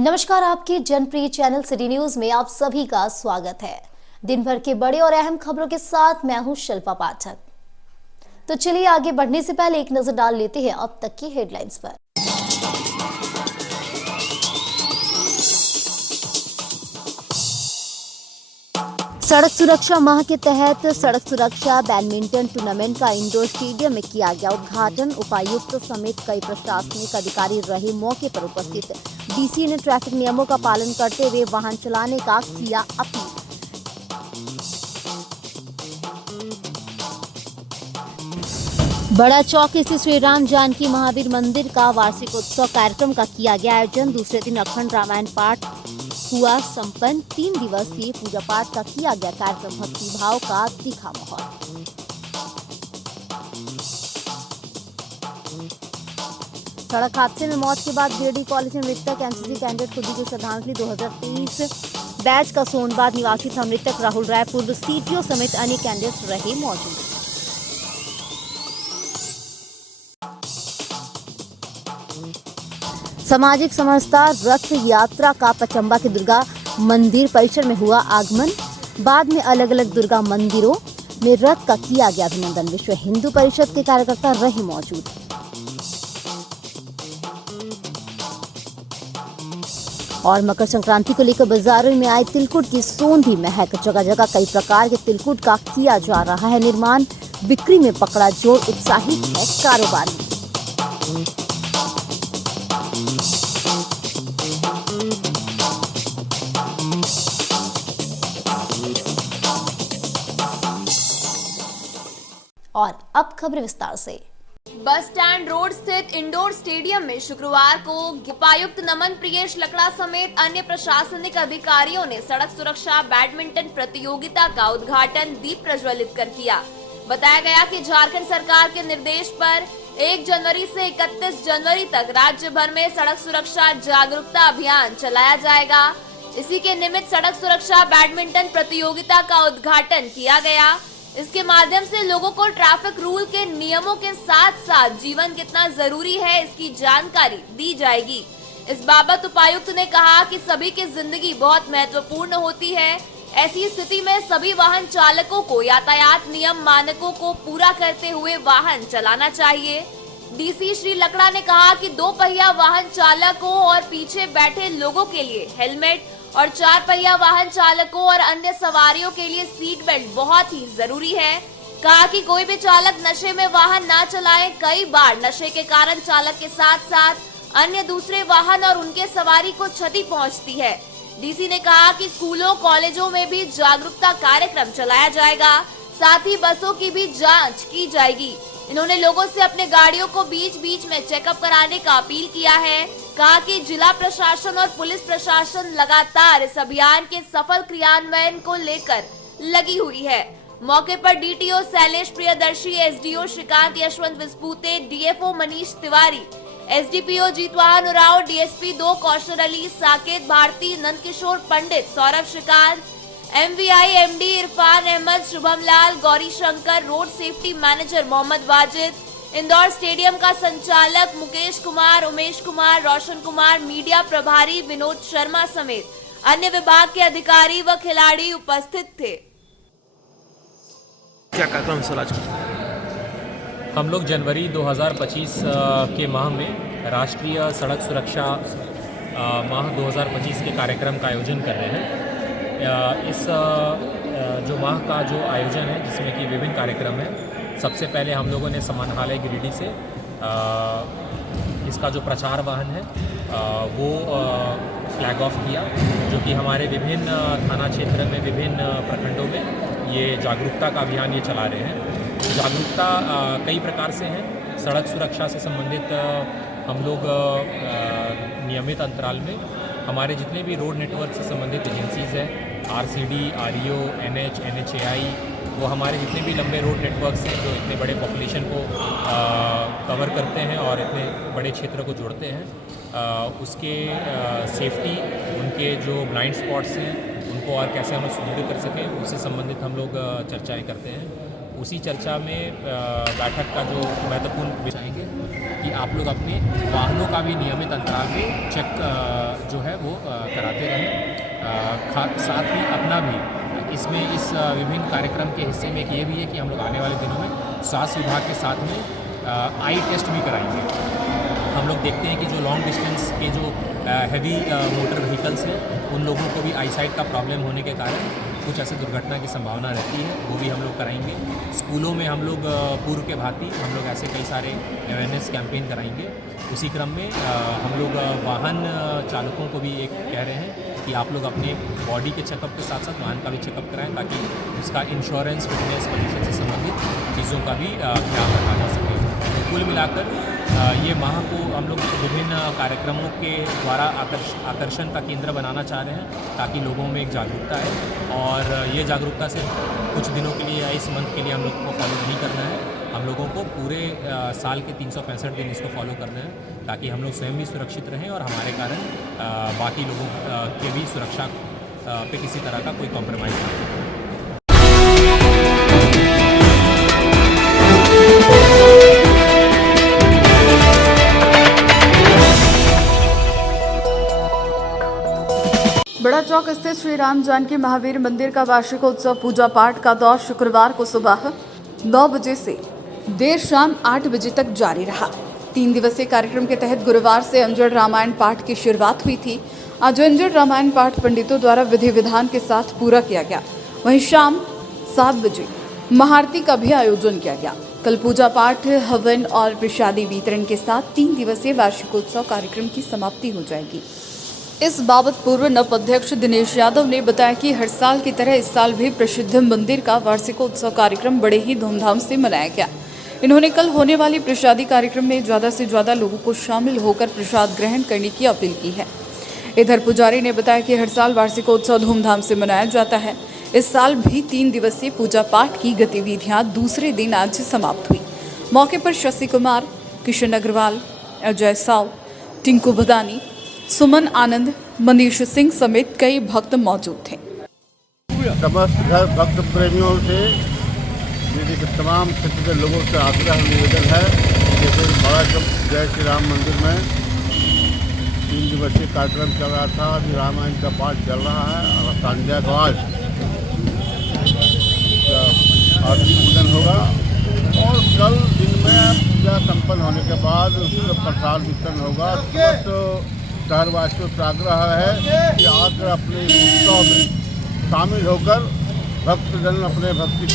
नमस्कार, आपके जनप्रिय channel city news में आप सभी का स्वागत है। दिन भर के बड़े और अहम खबरों के साथ मैं हूं शिल्पा पाठक। तो चलिए आगे बढ़ने से पहले एक नजर डाल लेते हैं अब तक की हेडलाइंस पर। सड़क सुरक्षा माह के तहत सड़क सुरक्षा बैडमिंटन टूर्नामेंट का इंडोर स्टेडियम में किया गया उद्घाटन। उपायुक्त समेत कई प्रशासनिक अधिकारी रहे मौके पर उपस्थित। डीसी ने ट्रैफिक नियमों का पालन करते हुए वाहन चलाने का किया अपील। बड़ा चौक स्थित श्री राम जानकी महावीर मंदिर का वार्षिक उत्सव कार्यक्रम का किया गया आयोजन। दूसरे दिन अखंड रामायण पाठ हुआ संपन्न। 3 दिवसीय पूजा पाठ का किया गया कार्यक्रम। भक्ति भाव का दिखा माहौल। सड़क हादसे में मौत के बाद गिरिडीह कॉलेज में मृतक एनसीसी कैडेट को दी गई श्रद्धांजलि। 2023 बैच का सोनबाद निवासी था मृतक राहुल राय। पूर्व सीटीओ समेत अन्य कैडेट्स रहे मौजूद। सामाजिक समरसता रथ यात्रा का पचम्बा के दुर्गा मंदिर परिसर में हुआ आगमन। बाद में अलग अलग दुर्गा मंदिरों में रथ का किया गया अभिनंदन। विश्व हिंदू परिषद के कार्यकर्ता रहे मौजूद। और मकर संक्रांति को लेकर बाजारों में आए तिलकुट की सोंधी महक। जगह जगह कई प्रकार के तिलकुट का किया जा रहा है निर्माण। बिक्री में पकड़ा जोर, उत्साहित है कारोबारी। और अब खबर विस्तार से। बस स्टैंड रोड स्थित इंडोर स्टेडियम में शुक्रवार को उपायुक्त नमन प्रियेश लकड़ा समेत अन्य प्रशासनिक अधिकारियों ने सड़क सुरक्षा बैडमिंटन प्रतियोगिता का उद्घाटन दीप प्रज्वलित कर किया। बताया गया कि झारखंड सरकार के निर्देश पर 1 जनवरी से 31 जनवरी तक राज्य भर में सड़क सुरक्षा जागरूकता अभियान चलाया जाएगा। इसी के निमित्त सड़क सुरक्षा बैडमिंटन प्रतियोगिता का उद्घाटन किया गया। इसके माध्यम से लोगों को ट्रैफिक रूल के नियमों के साथ साथ जीवन कितना जरूरी है इसकी जानकारी दी जाएगी। इस बाबत उपायुक्त ने कहा कि सभी की जिंदगी बहुत महत्वपूर्ण होती है। ऐसी स्थिति में सभी वाहन चालकों को यातायात नियम मानकों को पूरा करते हुए वाहन चलाना चाहिए। डीसी श्री लकड़ा ने कहा कि 2 पहिया वाहन चालकों और पीछे बैठे लोगों के लिए हेलमेट और 4 पहिया वाहन चालकों और अन्य सवारियों के लिए सीट बेल्ट बहुत ही जरूरी है। कहा कि कोई भी चालक नशे में वाहन ना चलाए। कई बार नशे के कारण चालक के साथ साथ अन्य दूसरे वाहन और उनके सवारी को क्षति पहुंचती है। डीसी ने कहा कि स्कूलों कॉलेजों में भी जागरूकता कार्यक्रम चलाया जाएगा। साथ ही बसों की भी जाँच की जाएगी। इन्होंने लोगों से अपने गाड़ियों को बीच बीच में चेकअप कराने का अपील किया है। कहा कि जिला प्रशासन और पुलिस प्रशासन लगातार इस अभियान के सफल क्रियान्वयन को लेकर लगी हुई है। मौके पर DTO Shailesh Priyadarshi, SDO Shrikant Yashwant Vispute, DFO Manish Tiwari, SDPO Jeetvahan Uraon, DSP 2 Kaushal Ali, Saket Bharti, Nandkishore Pandit, Saurabh Shrikant, MVI MD Irfan Ahmed, Shubham Lal, Gauri Shankar, road safety manager Mohammad Wajid, Indore stadium का संचालक मुकेश कुमार, उमेश कुमार, रोशन कुमार, मीडिया प्रभारी विनोद शर्मा समेत अन्य विभाग के अधिकारी व खिलाड़ी उपस्थित थे। क्या कार्यक्रम सर आज? हम लोग जनवरी 2025 के माह में राष्ट्रीय सड़क सुरक्षा माह 2025 के कार्यक्रम का आयोजन कर रहे हैं। इस जो माह का जो आयोजन है जिसमें कि विभिन्न कार्यक्रम है। सबसे पहले हम लोगों ने समाहरणालय गिरिडीह से इसका जो प्रचार वाहन है वो फ्लैग ऑफ किया, जो कि हमारे विभिन्न थाना क्षेत्र में विभिन्न प्रखंडों में ये जागरूकता का अभियान ये चला रहे हैं। जागरूकता कई प्रकार से है। सड़क सुरक्षा से संबंधित हम लोग नियमित अंतराल में हमारे जितने भी रोड नेटवर्क से संबंधित एजेंसीज़ हैं, आरसीडी, आरईओ, एनएच, एनएचएआई, वो हमारे जितने भी लंबे रोड नेटवर्क्स हैं जो इतने बड़े पॉपुलेशन को कवर करते हैं और इतने बड़े क्षेत्र को जोड़ते हैं, उसके सेफ्टी, उनके जो ब्लाइंड स्पॉट्स हैं उनको और कैसे हम सुदृढ़ कर सकें, उससे संबंधित हम लोग चर्चाएँ करते हैं। उसी चर्चा में बैठक का जो महत्वपूर्ण विषय है कि कि आप लोग अपने वाहनों का भी नियमित अंतराल पे चेक जो है वो कराते रहें। साथ ही अपना भी इसमें इस विभिन्न कार्यक्रम के हिस्से में एक ये भी है कि हम लोग आने वाले दिनों में स्वास्थ्य विभाग के साथ में आई टेस्ट भी कराएंगे। हम लोग देखते हैं कि जो लॉन्ग डिस्टेंस के जो हैवी मोटर व्हीकल्स हैं उन लोगों को भी आईसाइट का प्रॉब्लम होने के कारण कुछ ऐसे दुर्घटना की संभावना रहती है, वो भी हम लोग कराएंगे। स्कूलों में हम लोग पूर्व के भांति हम लोग ऐसे कई सारे अवेयरनेस कैंपेन कराएंगे। उसी क्रम में हम लोग वाहन चालकों को भी एक कह रहे हैं कि आप लोग अपने बॉडी के चेकअप के साथ साथ वाहन का भी चेकअप कराएं ताकि उसका इंश्योरेंस, फिटनेस, पोल्यूशन से संबंधित चीज़ों का भी ख्याल रखा जा सके। कुल मिलाकर ये माह को हम लोग विभिन्न कार्यक्रमों के द्वारा आकर्षण का केंद्र बनाना चाह रहे हैं ताकि लोगों में एक जागरूकता है। और ये जागरूकता सिर्फ कुछ दिनों के लिए या इस मंथ के लिए हम लोग को फॉलो नहीं करना है, हम लोगों को पूरे साल के 365 दिन इसको फॉलो करना है ताकि हम लोग स्वयं भी सुरक्षित रहें और हमारे कारण बाकी लोगों के भी सुरक्षा पे किसी तरह का कोई कॉम्प्रोमाइज़ ना हो। बड़ा चौक स्थित श्री राम जानकी महावीर मंदिर का वार्षिकोत्सव पूजा पाठ का दौर शुक्रवार को सुबह 9 बजे से देर शाम 8 बजे तक जारी रहा। 3 दिवसीय कार्यक्रम के तहत गुरुवार से अंजड़ रामायण पाठ की शुरुआत हुई थी। आज अंजड़ रामायण पाठ पंडितों द्वारा विधि विधान के साथ पूरा किया गया। वहीं शाम 7 बजे महाआरती का भी आयोजन किया गया। कल पूजा पाठ, हवन और प्रसादी वितरण के साथ 3 दिवसीय वार्षिकोत्सव कार्यक्रम की समाप्ति हो जाएगी। इस बाबत पूर्व नप अध्यक्ष दिनेश यादव ने बताया कि हर साल की तरह इस साल भी प्रसिद्ध मंदिर का वार्षिकोत्सव कार्यक्रम बड़े ही धूमधाम से मनाया गया। इन्होंने कल होने वाली प्रसादी कार्यक्रम में ज़्यादा से ज़्यादा लोगों को शामिल होकर प्रसाद ग्रहण करने की अपील की है। इधर पुजारी ने बताया कि हर साल वार्षिकोत्सव धूमधाम से मनाया जाता है। इस साल भी 3 दिवसीय पूजा पाठ की गतिविधियां दूसरे दिन आज समाप्त हुई। मौके पर शशि कुमार, किशन अग्रवाल, अजय साव, टिंकू भदानी, सुमन आनंद, मनीष सिंह समेत कई भक्त मौजूद थे। समस्त भक्त प्रेमियों से मेरे तमाम क्षेत्र के लोगों से आग्रह निवेदन है, जैसे बड़ा चौक जय श्री राम मंदिर में 3 दिवसीय कार्यक्रम चल रहा था। अभी रामायण का पाठ चल रहा है और संध्या के बाद आरती पूजन होगा और कल दिन में पूजा संपन्न होने के बाद उसका प्रसाद वितरण होगा। तो शहरवासियों से आग्रह है कि आकर अपने उत्सव में शामिल होकर भक्तजन अपने भक्ति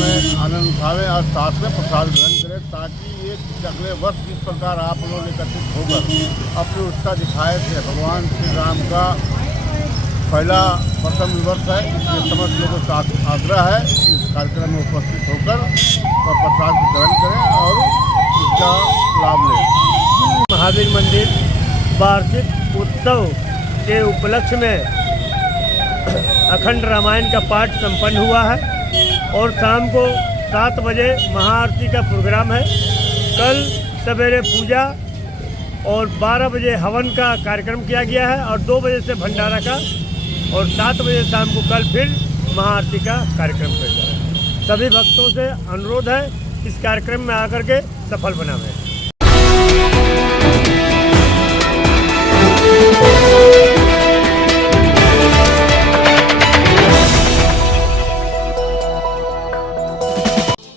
में आनंद उठावें और साथ में प्रसाद ग्रहण करें ताकि ये अगले वर्ष जिस प्रकार आप लोग एकत्रित होकर अपनी उत्साह दिखाए थे। भगवान श्री राम का पहला प्रथम वर्ष है, इसलिए समस्त लोगों से आग्रह है कि इस कार्यक्रम में उपस्थित होकर प्रसाद ग्रहण करें और इसका लाभ लें। महावीर मंदिर वार्षिक उत्सव के उपलक्ष्य में अखंड रामायण का पाठ संपन्न हुआ है और शाम को 7 बजे महाआरती का प्रोग्राम है। कल सवेरे पूजा और 12 बजे हवन का कार्यक्रम किया गया है और 2 बजे से भंडारा का और 7 बजे शाम को कल फिर महाआरती का कार्यक्रम किया जाएगा। सभी भक्तों से अनुरोध है इस कार्यक्रम में आकर के सफल बनावें।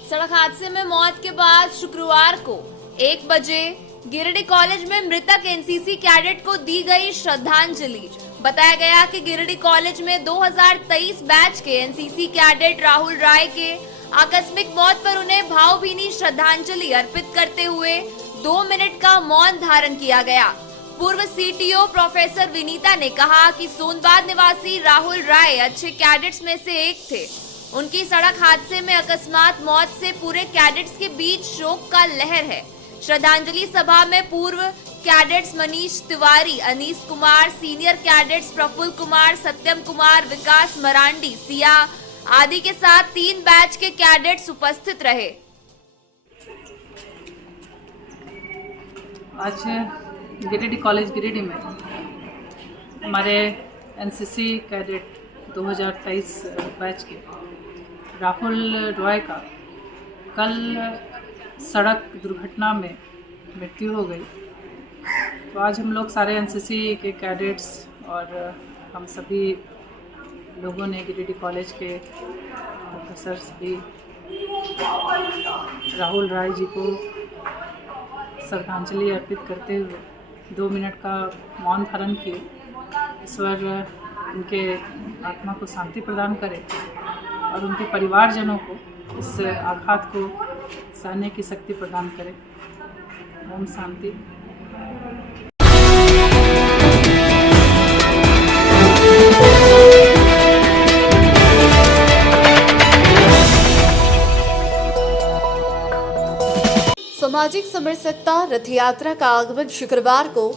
सड़क हादसे में मौत के बाद शुक्रवार को 1 बजे गिरिडीह कॉलेज में मृतक एनसीसी कैडेट को दी गई श्रद्धांजलि। बताया गया कि गिरिडीह कॉलेज में 2023 बैच के एनसीसी कैडेट राहुल राय के आकस्मिक मौत पर उन्हें भावभीनी श्रद्धांजलि अर्पित करते हुए 2 मिनट का मौन धारण किया गया। पूर्व सीटीओ प्रोफेसर विनीता ने कहा कि सोनबाद निवासी राहुल राय अच्छे कैडेट्स में से एक थे। उनकी सड़क हादसे में अकस्मात मौत से पूरे कैडेट्स के बीच शोक का लहर है। श्रद्धांजलि सभा में पूर्व cadets Manish Tiwari, Anees Kumar, senior cadets Praful Kumar, Satyam Kumar, Vikas Marandi, Siya आदि के साथ 3 बैच के कैडेट्स उपस्थित रहे। आज गिरिडीह कॉलेज गिरिडीह में हमारे एनसीसी कैडेट 2023 बैच के राहुल रॉय का कल सड़क दुर्घटना में मृत्यु हो गई। तो आज हम लोग सारे एनसीसी के कैडेट्स और हम सभी लोगों ने गिरिडीह कॉलेज के प्रोफेसर्स भी राहुल राय जी को श्रद्धांजलि अर्पित करते हुए 2 मिनट का मौन धारण किए। ईश्वर उनके आत्मा को शांति प्रदान करे और उनके परिवारजनों को इस आघात को सहने की शक्ति प्रदान करे। ओम शांति। सामाजिक समरसता रथ यात्रा का आगमन शुक्रवार को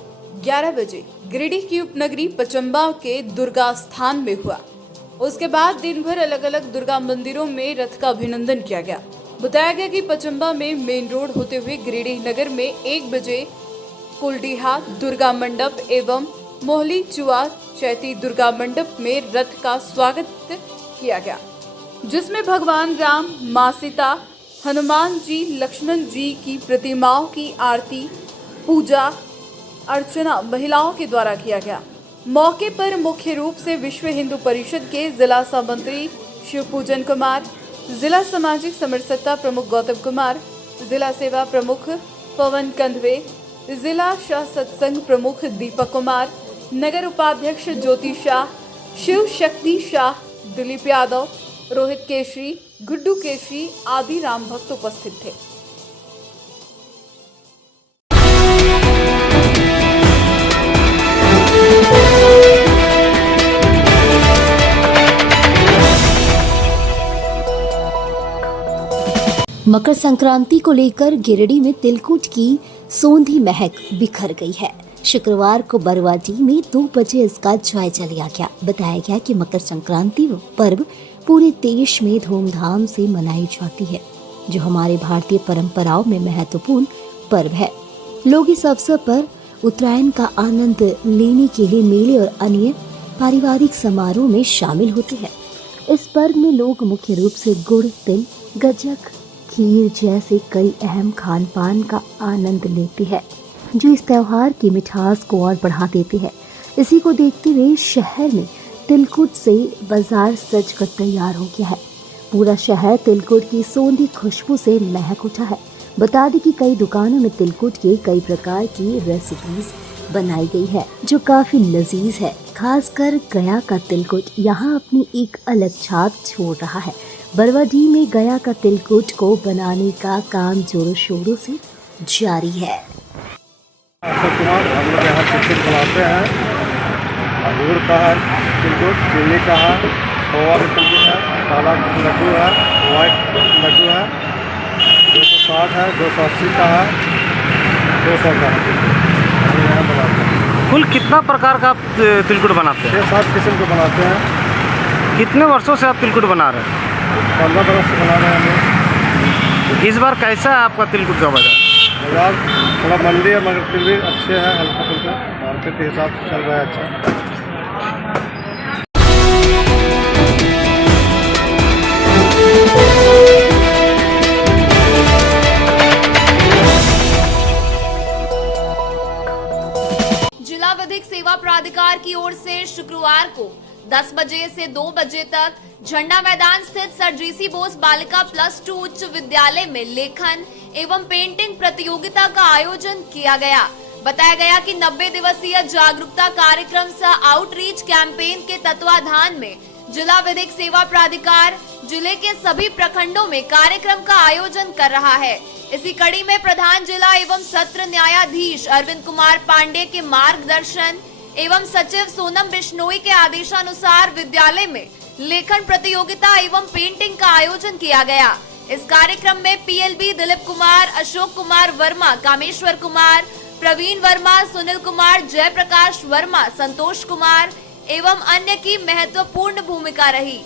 11 बजे गिरिडीह की उपनगरी पचम्बा के दुर्गा स्थान में हुआ। उसके बाद दिन भर अलग अलग दुर्गा मंदिरों में रथ का अभिनंदन किया गया। बताया गया कि पचम्बा में मेन रोड होते हुए गिरिडीह नगर में 1 बजे कुलडीहा दुर्गा मंडप एवं मोहली चुआ चैती दुर्गा मंडप में रथ का स्वागत किया गया, जिसमें भगवान राम, मां सीता, हनुमान जी, लक्ष्मण जी की प्रतिमाओं की आरती, पूजा अर्चना महिलाओं के द्वारा किया गया। मौके पर मुख्य रूप से विश्व हिंदू परिषद के जिला सहमंत्री शिवपूजन कुमार, जिला सामाजिक समरसता प्रमुख गौतम कुमार, जिला सेवा प्रमुख पवन कंधवे, जिला शाह सत्संग प्रमुख दीपक कुमार, नगर उपाध्यक्ष ज्योति शाह, शिव शक्ति शाह, दिलीप यादव, रोहित केशरी, गुड्डू केशरी आदि राम भक्त उपस्थित थे। मकर संक्रांति को लेकर गिरिडीह में तिलकुट की सोंधी महक बिखर गई है। शुक्रवार को बरवाडी में 2 बजे इसका जायजा लिया गया। बताया गया कि मकर संक्रांति पर्व पूरे देश में धूमधाम से मनाई जाती है, जो हमारे भारतीय परंपराओं में महत्वपूर्ण पर्व है। लोग इस अवसर पर उत्तरायण का आनंद लेने के लिए मेले और अन्य पारिवारिक समारोह में शामिल होते हैं। इस पर्व में लोग मुख्य रूप से गुड़, तिल, गज्जक, खीर जैसे कई अहम खान पान का आनंद लेते हैं, जो इस त्योहार की मिठास को और बढ़ा देते हैं। इसी को देखते हुए शहर में तिलकुट से बाजार सज कर तैयार हो गया है। पूरा शहर तिलकुट की सोंधी खुशबू से महक उठा है। बता दें कि कई दुकानों में तिलकुट के कई प्रकार की रेसिपीज बनाई गई है, जो काफी लजीज है। खासकर गया का तिलकुट यहाँ अपनी एक अलग छाप छोड़ रहा है। बरवाडी में गया का तिलकुट को बनाने का काम जोरों शोरों से जारी है। अशोक कुमार, हम लोग यहाँ तिलकुट बनाते हैं। अंगूर का है तिलकुट, चीनी का है, खोआ का तिलकुट है, काला लड्डू है, वाइट लड्डू है, 260 है, 280 का है, 200 का है। हम यहाँ बनाते हैं। कुल कितना प्रकार का आप तिलकुट बनाते हैं? 6-7 किस्म के बनाते हैं। कितने वर्षों से आप तिलकुट बना रहे हैं? 15 बरस से बना रहे हैं हम लोग। इस बार कैसा है आपका तिलकुट का बाजार? बाजार थोड़ा मंदी है, मगर फिर भी अच्छे हैं, हल्का फुल्का मार्केट के हिसाब से चल रहा है। अच्छा जिला विधिक सेवा प्राधिकार की ओर से शुक्रवार को 10 बजे से 2 बजे तक झंडा मैदान स्थित सर जीसी बोस बालिका +2 उच्च विद्यालय में लेखन एवं पेंटिंग प्रतियोगिता का आयोजन किया गया। बताया गया कि 90 दिवसीय जागरूकता कार्यक्रम सह आउटरीच कैंपेन के तत्वाधान में जिला विधिक सेवा प्राधिकार जिले के सभी प्रखंडों में कार्यक्रम का आयोजन कर रहा है। इसी कड़ी में प्रधान जिला एवं सत्र न्यायाधीश अरविंद कुमार पांडे के मार्गदर्शन एवं सचिव सोनम बिश्नोई के आदेशानुसार विद्यालय में लेखन प्रतियोगिता एवं पेंटिंग का आयोजन किया गया। इस कार्यक्रम में पीएलबी दिलीप कुमार, अशोक कुमार वर्मा, कामेश्वर कुमार, प्रवीण वर्मा, सुनील कुमार, जयप्रकाश वर्मा, संतोष कुमार एवं अन्य की महत्वपूर्ण भूमिका रही।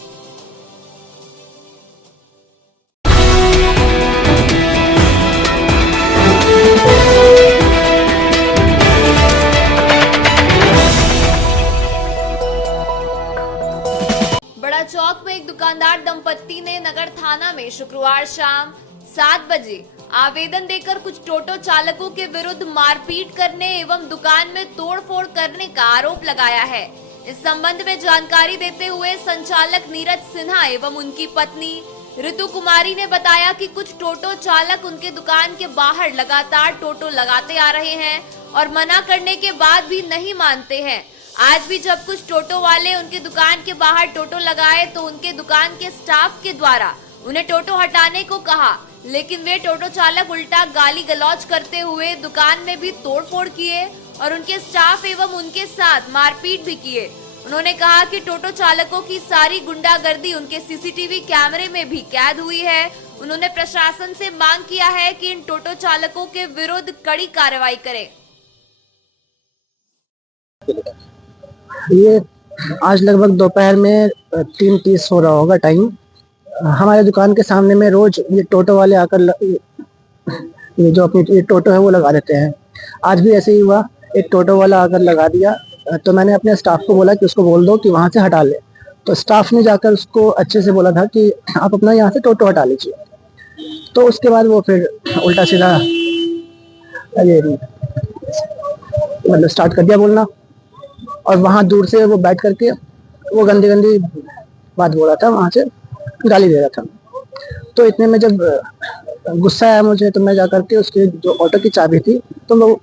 बड़ा चौक में एक दुकानदार दंपत्ति ने नगर थाना में शुक्रवार शाम 7 बजे आवेदन देकर कुछ टोटो चालकों के विरुद्ध मारपीट करने एवं दुकान में तोड़फोड़ करने का आरोप लगाया है। इस संबंध में जानकारी देते हुए संचालक नीरज सिन्हा एवं उनकी पत्नी ऋतु कुमारी ने बताया कि कुछ टोटो चालक उनके दुकान के बाहर लगातार टोटो लगाते आ रहे हैं और मना करने के बाद भी नहीं मानते हैं। आज भी जब कुछ टोटो वाले उनकी दुकान के बाहर टोटो लगाए तो उनके दुकान के स्टाफ के द्वारा उन्हें टोटो हटाने को कहा, लेकिन वे टोटो चालक उल्टा गाली गलौज करते हुए दुकान में भी तोड़फोड़ किए और उनके स्टाफ एवं उनके साथ मारपीट भी किए। उन्होंने कहा कि टोटो चालकों की सारी गुंडागर्दी उनके सीसीटीवी कैमरे में भी कैद हुई है। उन्होंने प्रशासन से मांग किया है कि इन टोटो चालकों के विरुद्ध कड़ी कार्रवाई करे। ये आज लगभग दोपहर में 3:30 हो रहा होगा टाइम। हमारे दुकान के सामने में रोज ये टोटो वाले आकर ये जो अपनी ये टोटो है वो लगा देते हैं। आज भी ऐसे ही हुआ, एक टोटो वाला आकर लगा दिया तो मैंने अपने स्टाफ को बोला कि उसको बोल दो कि वहाँ से हटा ले। तो स्टाफ ने जाकर उसको अच्छे से बोला था कि आप अपना यहाँ से टोटो हटा लीजिए। तो उसके बाद वो फिर उल्टा सीधा ये मतलब स्टार्ट कर दिया बोलना, और वहाँ दूर से वो बैठ करके वो गंदी गंदी बात बोल रहा था, वहाँ से गाली दे रहा था। तो इतने में जब गुस्सा आया मुझे तो मैं जाकर के उसके जो ऑटो की चाबी थी तो वो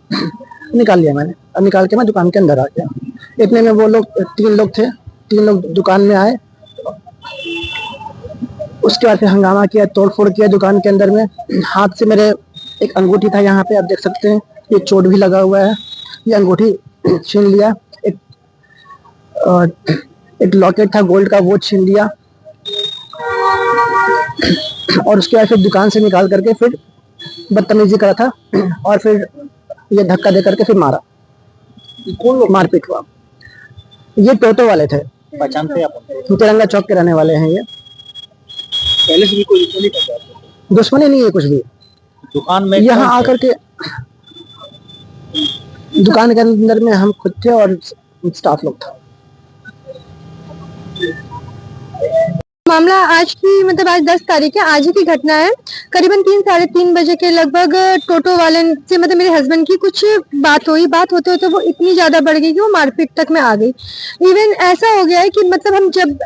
निकाल लिया मैंने, और निकाल के मैं दुकान के अंदर आ गया। इतने में वो लोग 3 लोग थे, 3 लोग दुकान में आए। उसके बाद फिर हंगामा किया, तोड़फोड़ किया दुकान के अंदर में। हाथ से मेरे एक अंगूठी था, यहाँ पे आप देख सकते हैं, ये चोट भी लगा हुआ है। ये अंगूठी छीन लिया, एक लॉकेट था गोल्ड का, वो छीन लिया। और उसके बाद फिर दुकान से निकाल करके फिर बदतमीजी करा था, और फिर ये धक्का दे करके फिर मारा, मारपीट हुआ। ये टोटो वाले थे, पहचानते हैं आप? तिरंगा चौक के रहने वाले हैं। ये पहले से भी कोई दुश्मनी करते हैं? दुश्मनी नहीं है कुछ भी। दुकान में यहाँ आकर के दुकान के अंदर में हम खुद थे और स्टाफ लोग था। मामला आज की मतलब आज 10 तारीख है, आज ही की घटना है। करीबन 3-3:30 बजे के लगभग टोटो वाले से मतलब मेरे हस्बैंड की कुछ बात हुई। बात होते होते वो इतनी ज्यादा बढ़ गई कि वो मारपीट तक में आ गई। इवन ऐसा हो गया है कि मतलब हम जब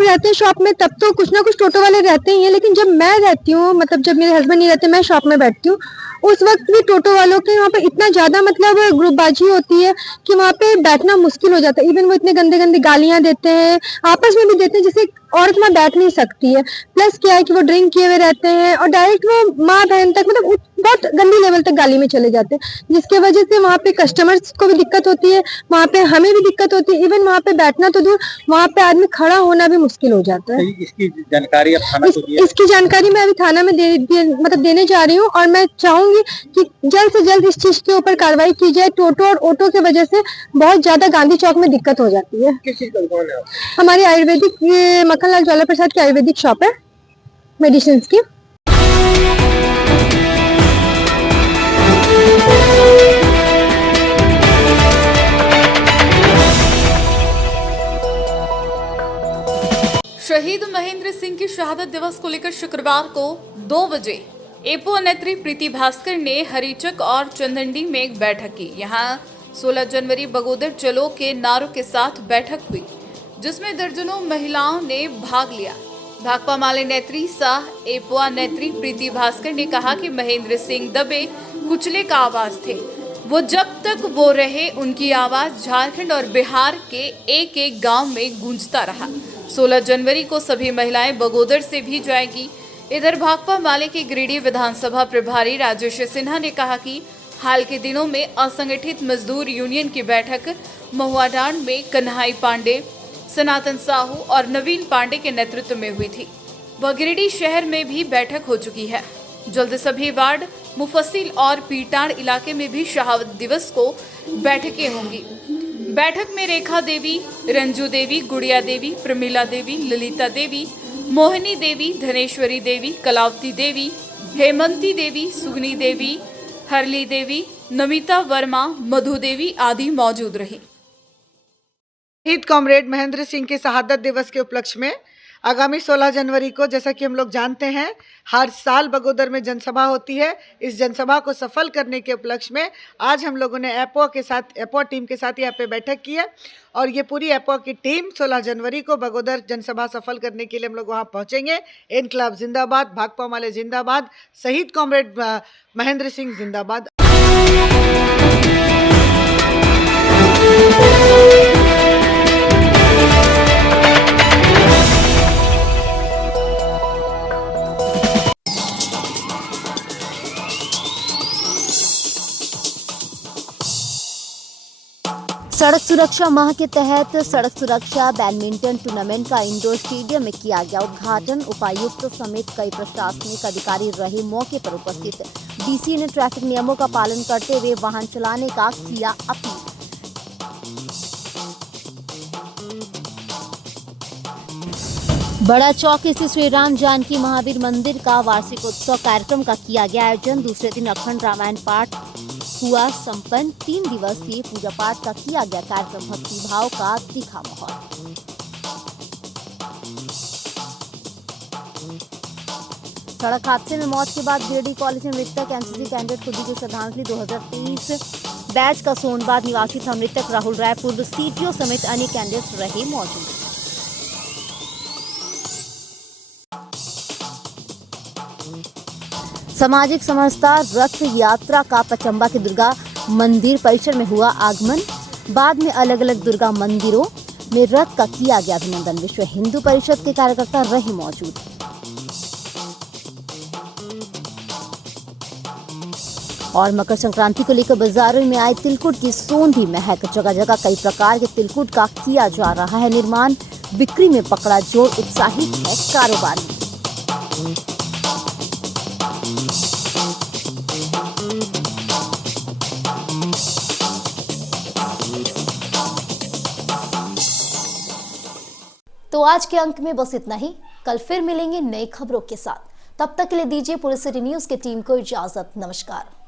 रहते हैं शॉप में तब तो कुछ ना कुछ टोटो वाले रहते ही हैं, लेकिन जब मैं रहती हूँ, मतलब जब मेरे हस्बैंड नहीं रहते, मैं शॉप में बैठती हूँ, उस वक्त भी टोटो वालों के वहाँ पे इतना ज्यादा मतलब ग्रुपबाजी होती है कि वहाँ पे बैठना मुश्किल हो जाता है। इवन वो इतने गंदे गंदे गालियां देते हैं, आपस में भी देते हैं, जिससे औरत वहाँ बैठ नहीं सकती है। प्लस क्या है कि वो ड्रिंक किए हुए रहते हैं और डायरेक्ट वो माँ बहन तक मतलब बहुत गंदी लेवल तक गाली में चले जाते हैं, जिसके वजह से वहाँ पे कस्टमर्स को भी दिक्कत होती है, वहाँ पे हमें भी दिक्कत होती है। इवन वहाँ पे बैठना तो दूर, वहाँ पे आदमी खड़ा होना भी मुश्किल हो जाता है। इसकी जानकारी आप थाना को दिया? इसकी जानकारी मैं अभी थाना में देने जा रही हूँ, और मैं चाहूंगी कि जल्द से जल्द इस चीज के ऊपर कार्रवाई की जाए। टोटो और ऑटो की वजह से बहुत ज्यादा गांधी चौक में दिक्कत हो जाती है। किस चीज का दुकान है? हमारी आयुर्वेदिक मक्खनलाल ज्वाला प्रसाद की आयुर्वेदिक शॉप है, मेडिसिन की। शहीद महेंद्र सिंह की शहादत दिवस को लेकर शुक्रवार को 2 बजे एपो नेत्री प्रीति भास्कर ने हरिचक और चंदंडी में एक बैठक की। यहाँ 16 जनवरी बगोदर चलो के नारों के साथ बैठक हुई, जिसमें दर्जनों महिलाओं ने भाग लिया। भाकपा माले नेत्री साह एपोआ नेत्री प्रीति भास्कर ने कहा कि महेंद्र सिंह दबे कुचले का आवाज थे। वो जब तक वो रहे, उनकी आवाज झारखंड और बिहार के एक एक गांव में गूंजता रहा। 16 जनवरी को सभी महिलाएं बगोदर से भी जाएगी। इधर भाकपा माले के गिरिडीह विधानसभा प्रभारी राजेश सिन्हा ने कहा कि हाल के दिनों में असंगठित मजदूर यूनियन की बैठक महुआडांड में कन्हाई पांडे, सनातन साहू और नवीन पांडे के नेतृत्व में हुई थी। वह गिरिडीह शहर में भी बैठक हो चुकी है। जल्द सभी वार्ड, मुफस्सिल और पीटाड़ इलाके में भी शहादत दिवस को बैठकें होंगी। बैठक में रेखा देवी, रंजू देवी, गुड़िया देवी, प्रमीला देवी, ललिता देवी, मोहिनी देवी, धनेश्वरी देवी, कलावती देवी, हेमंती देवी, सुगनी देवी, हरली देवी, नमिता वर्मा, मधु देवी आदि मौजूद रही। शहीद कॉमरेड महेंद्र सिंह के शहादत दिवस के उपलक्ष्य में आगामी 16 जनवरी को, जैसा कि हम लोग जानते हैं, हर साल बगोदर में जनसभा होती है। इस जनसभा को सफल करने के उपलक्ष्य में आज हम लोगों ने एपो टीम के साथ यहाँ पे बैठक की है और ये पूरी एपो की टीम 16 जनवरी को बगोदर जनसभा सफल करने के लिए हम लोग वहाँ पहुँचेंगे। इनकलाब जिंदाबाद, भाकपा माले जिंदाबाद, शहीद कॉमरेड महेंद्र सिंह जिंदाबाद। सड़क सुरक्षा माह के तहत सड़क सुरक्षा बैडमिंटन टूर्नामेंट का इंडोर स्टेडियम में किया गया उद्घाटन। उपायुक्त समेत कई प्रशासनिक अधिकारी रहे मौके पर उपस्थित। डीसी ने ट्रैफिक नियमों का पालन करते हुए वाहन चलाने का किया अपील। बड़ा चौक स्थित श्री राम जानकी महावीर मंदिर का वार्षिक उत्सव कार्यक्रम का किया गया आयोजन। दूसरे दिन अखंड रामायण पाठ हुआ संपन्न। 3 दिवसीय पूजा पाठ का किया गया कार्यक्रम। भक्ति भाव का दिखा माहौल। सड़क हादसे में मौत के बाद गिरिडीह कॉलेज में मृतक एनसीसी कैडेट को दी गई श्रद्धांजलि। 2023 बैच का सोनबाग निवासी था मृतक राहुल राय। पूर्व सीटीओ समेत अन्य कैडेट्स रहे मौजूद। सामाजिक समरसता रथ यात्रा का पचम्बा के दुर्गा मंदिर परिसर में हुआ आगमन। बाद में अलग अलग दुर्गा मंदिरों में रथ का किया गया अभिनंदन। विश्व हिंदू परिषद के कार्यकर्ता रहे मौजूद। और मकर संक्रांति को लेकर बाजारों में आए तिलकुट की सोंधी महक। जगह जगह कई प्रकार के तिलकुट का किया जा रहा है निर्माण। बिक्री में पकड़ा जोर, उत्साहित है कारोबारी। तो आज के अंक में बस इतना ही। कल फिर मिलेंगे नई खबरों के साथ। तब तक के लिए दीजिए पूरे सिटी न्यूज की टीम को इजाजत। नमस्कार।